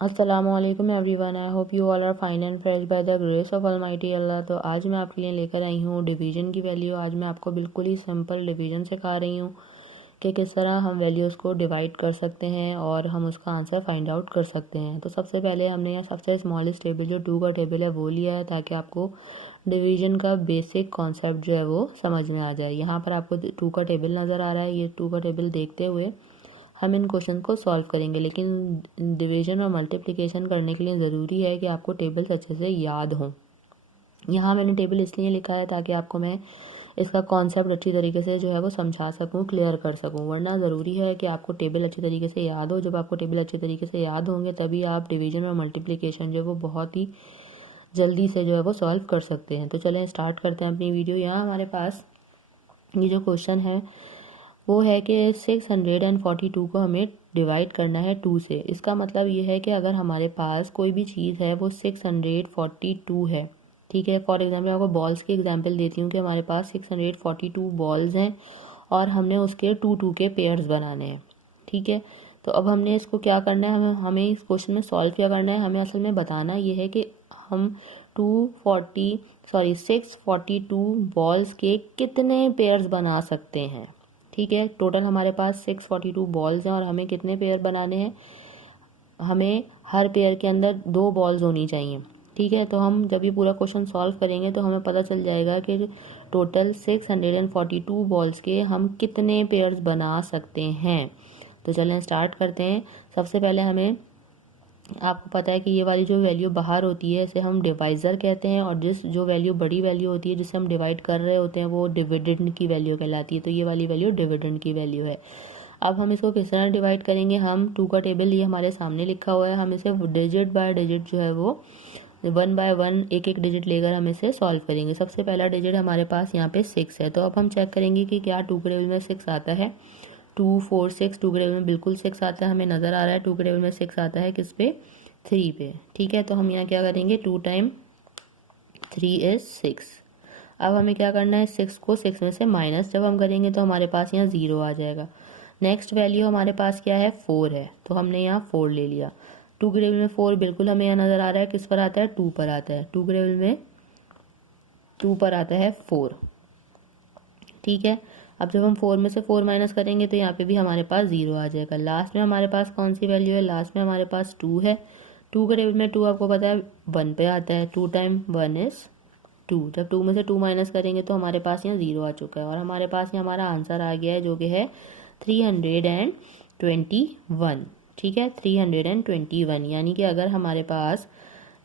अस्सलामु अलैकुम everyone. I hope you all are fine and fresh by the grace of Almighty Allah. तो आज मैं आपके लिए लेकर आई हूँ डिवीजन की वैल्यू। आज मैं आपको बिल्कुल ही सिंपल डिवीजन सिखा रही हूँ कि किस तरह हम वैल्यूज़ को डिवाइड कर सकते हैं और हम उसका आंसर फाइंड आउट कर सकते हैं। तो सबसे पहले हमने यहाँ सबसे स्मॉलेस्ट टेबल जो 2 का टेबल है वो लिया है, ताकि आपको डिवीजन का बेसिक कॉन्सेप्ट जो है वो समझ में आ जाए। यहाँ पर आपको 2 का टेबल नज़र आ रहा है। ये 2 का टेबल देखते हुए हम इन क्वेश्चन को सॉल्व करेंगे, लेकिन डिवीजन और मल्टीप्लिकेशन करने के लिए ज़रूरी है कि आपको टेबल्स अच्छे से याद हों। यहाँ मैंने टेबल इसलिए लिखा है ताकि आपको मैं इसका कॉन्सेप्ट अच्छी तरीके से जो है वो समझा सकूँ, क्लियर कर सकूँ। वरना ज़रूरी है कि आपको टेबल अच्छी तरीके से याद हो। जब आपको टेबल अच्छी तरीके से याद होंगे तभी आप डिवीजन और मल्टीप्लिकेशन जो है वो बहुत ही जल्दी से जो है वो सॉल्व कर सकते हैं। तो चलें स्टार्ट करते हैं अपनी वीडियो। यहाँ हमारे पास ये जो क्वेश्चन है वो है कि 642 को हमें डिवाइड करना है 2 से। इसका मतलब ये है कि अगर हमारे पास कोई भी चीज़ है वो 642 है, ठीक है। फॉर एग्जांपल आपको बॉल्स की एग्जांपल देती हूँ कि हमारे पास 642 बॉल्स हैं और हमने उसके 2 के पेयर्स बनाने हैं, ठीक है। तो अब हमने इसको क्या करना है, हमें इस क्वेश्चन में सॉल्व क्या करना है। हमें असल में बताना ये है कि हम 642 बॉल्स के कितने पेयर्स बना सकते हैं, ठीक है। टोटल हमारे पास 642 बॉल्स हैं और हमें कितने पेयर बनाने हैं। हमें हर पेयर के अंदर 2 बॉल्स होनी चाहिए, ठीक है। तो हम जब ये पूरा क्वेश्चन सॉल्व करेंगे तो हमें पता चल जाएगा कि टोटल 642 बॉल्स के हम कितने पेयर्स बना सकते हैं। तो चलें स्टार्ट करते हैं। सबसे पहले हमें, आपको पता है कि ये वाली जो वैल्यू बाहर होती है इसे हम डिवाइज़र कहते हैं, और जो वैल्यू बड़ी वैल्यू होती है जिसे हम डिवाइड कर रहे होते हैं वो डिविडेंड की वैल्यू कहलाती है। तो ये वाली वैल्यू डिविडेंड की वैल्यू है। अब हम इसको किस तरह डिवाइड करेंगे। हम 2 का टेबल ये हमारे सामने लिखा हुआ है, हम इसे डिजिट बाय डिजिट जो है वो 1 बाय 1 एक एक डिजिट लेकर हम इसे सॉल्व करेंगे। सबसे पहला डिजिट हमारे पास यहाँ पे 6 है। तो अब हम चेक करेंगे कि क्या 2 के टेबल में 6 आता है। 2 4 6 2 के टेबल में बिल्कुल 6 आता है, हमें नज़र आ रहा है। 2 के टेबल में 6 आता है किस पे, 3 पे, ठीक है। तो हम यहाँ क्या करेंगे, 2 टाइम 3 इज 6। अब हमें क्या करना है, 6 को 6 में से माइनस जब हम करेंगे तो हमारे पास यहाँ 0 आ जाएगा। नेक्स्ट वैल्यू हमारे पास क्या है, 4 है। तो हमने यहाँ 4 ले लिया। 2 के टेबल में 4 बिल्कुल हमें यहाँ नज़र आ रहा है, किस पर आता है, 2 पर आता है। 2 के टेबल में 2 पर आता है 4, ठीक है। अब जब हम 4 में से 4 माइनस करेंगे तो यहाँ पे भी हमारे पास 0 आ जाएगा। लास्ट में हमारे पास कौन सी वैल्यू है, लास्ट में हमारे पास 2 है। 2 के टेबल में 2 आपको पता है 1 पे आता है। 2 टाइम 1 इज 2। जब 2 में से 2 माइनस करेंगे तो हमारे पास यहाँ 0 आ चुका है और हमारे पास यहाँ हमारा आंसर आ गया है जो कि है 321, ठीक है। 321 यानी कि अगर हमारे पास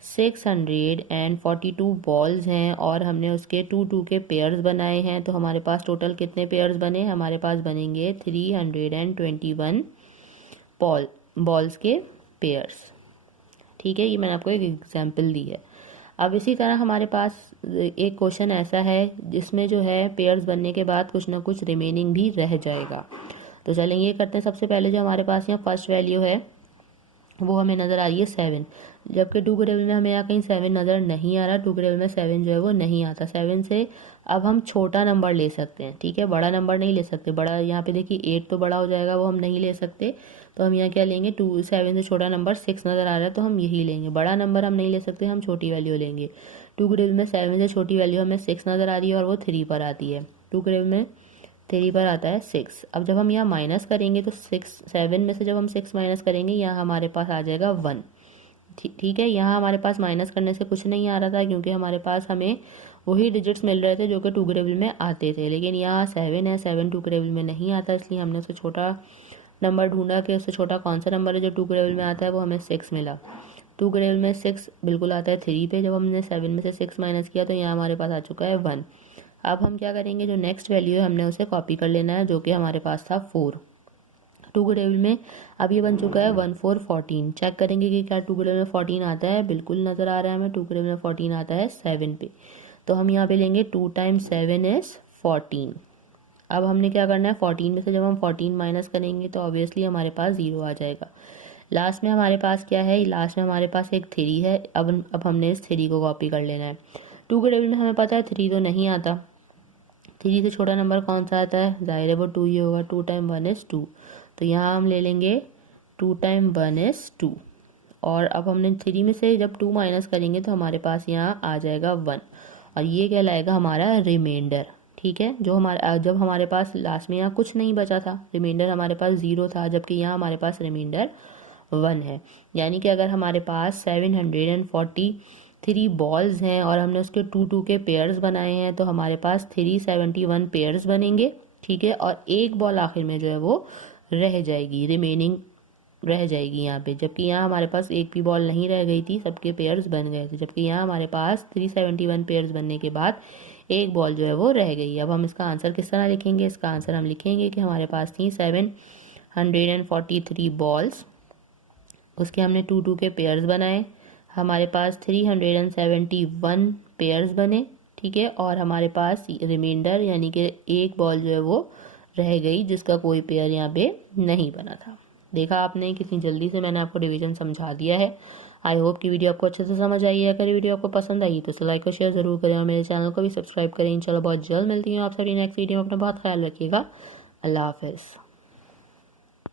642 बॉल्स हैं और हमने उसके 2 के पेयर्स बनाए हैं तो हमारे पास टोटल कितने पेयर्स बने, हमारे पास बनेंगे 321 बॉल्स के पेयर्स, ठीक है। ये मैंने आपको एक एग्जांपल दी है। अब इसी तरह हमारे पास एक क्वेश्चन ऐसा है जिसमें जो है पेयर्स बनने के बाद कुछ ना कुछ रिमेनिंग भी रह जाएगा। तो चलें ये करते हैं। सबसे पहले जो हमारे पास यहाँ फर्स्ट वैल्यू है वो हमें नज़र आ रही है 7, जबकि 2 के टेबल में हमें यहाँ कहीं 7 नज़र नहीं आ रहा। 2 के टेबल में 7 जो है वो नहीं आता। 7 से अब हम छोटा नंबर ले सकते हैं, ठीक है, बड़ा नंबर नहीं ले सकते। बड़ा यहाँ पे देखिए 8 तो बड़ा हो जाएगा, वो हम नहीं ले सकते। तो हम यहाँ क्या लेंगे, 7 से छोटा नंबर 6 नज़र आ रहा है तो हम यही लेंगे। बड़ा नंबर हम नहीं ले सकते, हम छोटी वैल्यू लेंगे। 2 के टेबल में 7 से छोटी वैल्यू हमें 6 नज़र आ रही है और वो 3 पर आती है। 2 के टेबल में 3 पर आता है 6। अब जब हम यहाँ माइनस करेंगे तो 7 में से जब हम 6 माइनस करेंगे यहाँ हमारे पास आ जाएगा 1, ठीक है। यहाँ हमारे पास माइनस करने से कुछ नहीं आ रहा था क्योंकि हमारे पास हमें वही डिजिट्स मिल रहे थे जो कि 2 के टेबल में आते थे, लेकिन यहाँ 7 है, 7 2 के टेबल में नहीं आता, इसलिए हमने उससे छोटा नंबर ढूंढा कि उससे छोटा कौन सा नंबर है जो 2 के टेबल में आता है, वो हमें 6 मिला। 2 के टेबल में 6 बिल्कुल आता है 3 पे। जब हमने 7 में से 6 माइनस किया तो यहाँ हमारे पास आ चुका है 1। अब हम क्या करेंगे, जो नेक्स्ट वैल्यू है हमने उसे कॉपी कर लेना है जो कि हमारे पास था 4। 2 के टेबल में अब ये बन चुका है 1 4 14। चेक करेंगे कि क्या 2 के टेबल में 14 आता है, बिल्कुल नज़र आ रहा है हमें। 2 के टेबल में 14 आता है 7 पे। तो हम यहाँ पे लेंगे 2 टाइम 7 इज 14। अब हमने क्या करना है, 14 में से जब हम 14 माइनस करेंगे तो ऑब्वियसली हमारे पास 0 आ जाएगा। लास्ट में हमारे पास क्या है, लास्ट में हमारे पास एक 3 है। अब हमने इस 3 को कॉपी कर लेना है। 2 के टेबल में हमें पता है 3 तो नहीं आता। 3 से छोटा नंबर कौन सा आता है, जाहिर है वो 2 ही होगा। 2 टाइम 1 इज़ 2। तो यहाँ हम ले लेंगे 2 टाइम 1 इज़ 2। और अब हमने 3 में से जब 2 माइनस करेंगे तो हमारे पास यहाँ आ जाएगा 1, और ये कहलाएगा हमारा रिमाइंडर। ठीक है, जो हमारा जब हमारे पास लास्ट में यहाँ कुछ नहीं बचा था, रिमाइंडर हमारे पास 0 था, जबकि यहाँ हमारे पास रिमाइंडर 1 है। यानी कि अगर हमारे पास 743 बॉल्स हैं और हमने उसके 2 के पेयर्स बनाए हैं तो हमारे पास 371 पेयर्स बनेंगे। ठीक है, और एक बॉल आखिर में जो है वो रह जाएगी, रिमेनिंग रह जाएगी यहाँ पे, जबकि यहाँ हमारे पास एक भी बॉल नहीं रह गई थी, सबके पेयर्स बन गए थे, जबकि यहाँ हमारे पास 371 पेयर्स बनने के बाद एक बॉल जो है वो रह गई। अब हम इसका आंसर किस तरह लिखेंगे? इसका आंसर हम लिखेंगे कि हमारे पास थी 743 बॉल्स, उसके हमने 2 के पेयर्स बनाए, हमारे पास 371 पेयर्स बने। ठीक है, और हमारे पास रिमाइंडर यानी कि एक बॉल जो है वो रह गई जिसका कोई पेयर यहाँ पे नहीं बना था। देखा आपने कितनी जल्दी से मैंने आपको डिवीजन समझा दिया है। आई होप कि वीडियो आपको अच्छे से समझ आई है। अगर वीडियो आपको पसंद आई तो इसे लाइक और शेयर जरूर करें और मेरे चैनल को भी सब्सक्राइब करें। इंशाल्लाह बहुत जल्द मिलती हूँ आप सभी नेक्स्ट वीडियो में। अपना बहुत ख्याल रखिएगा। अल्लाह हाफिज़।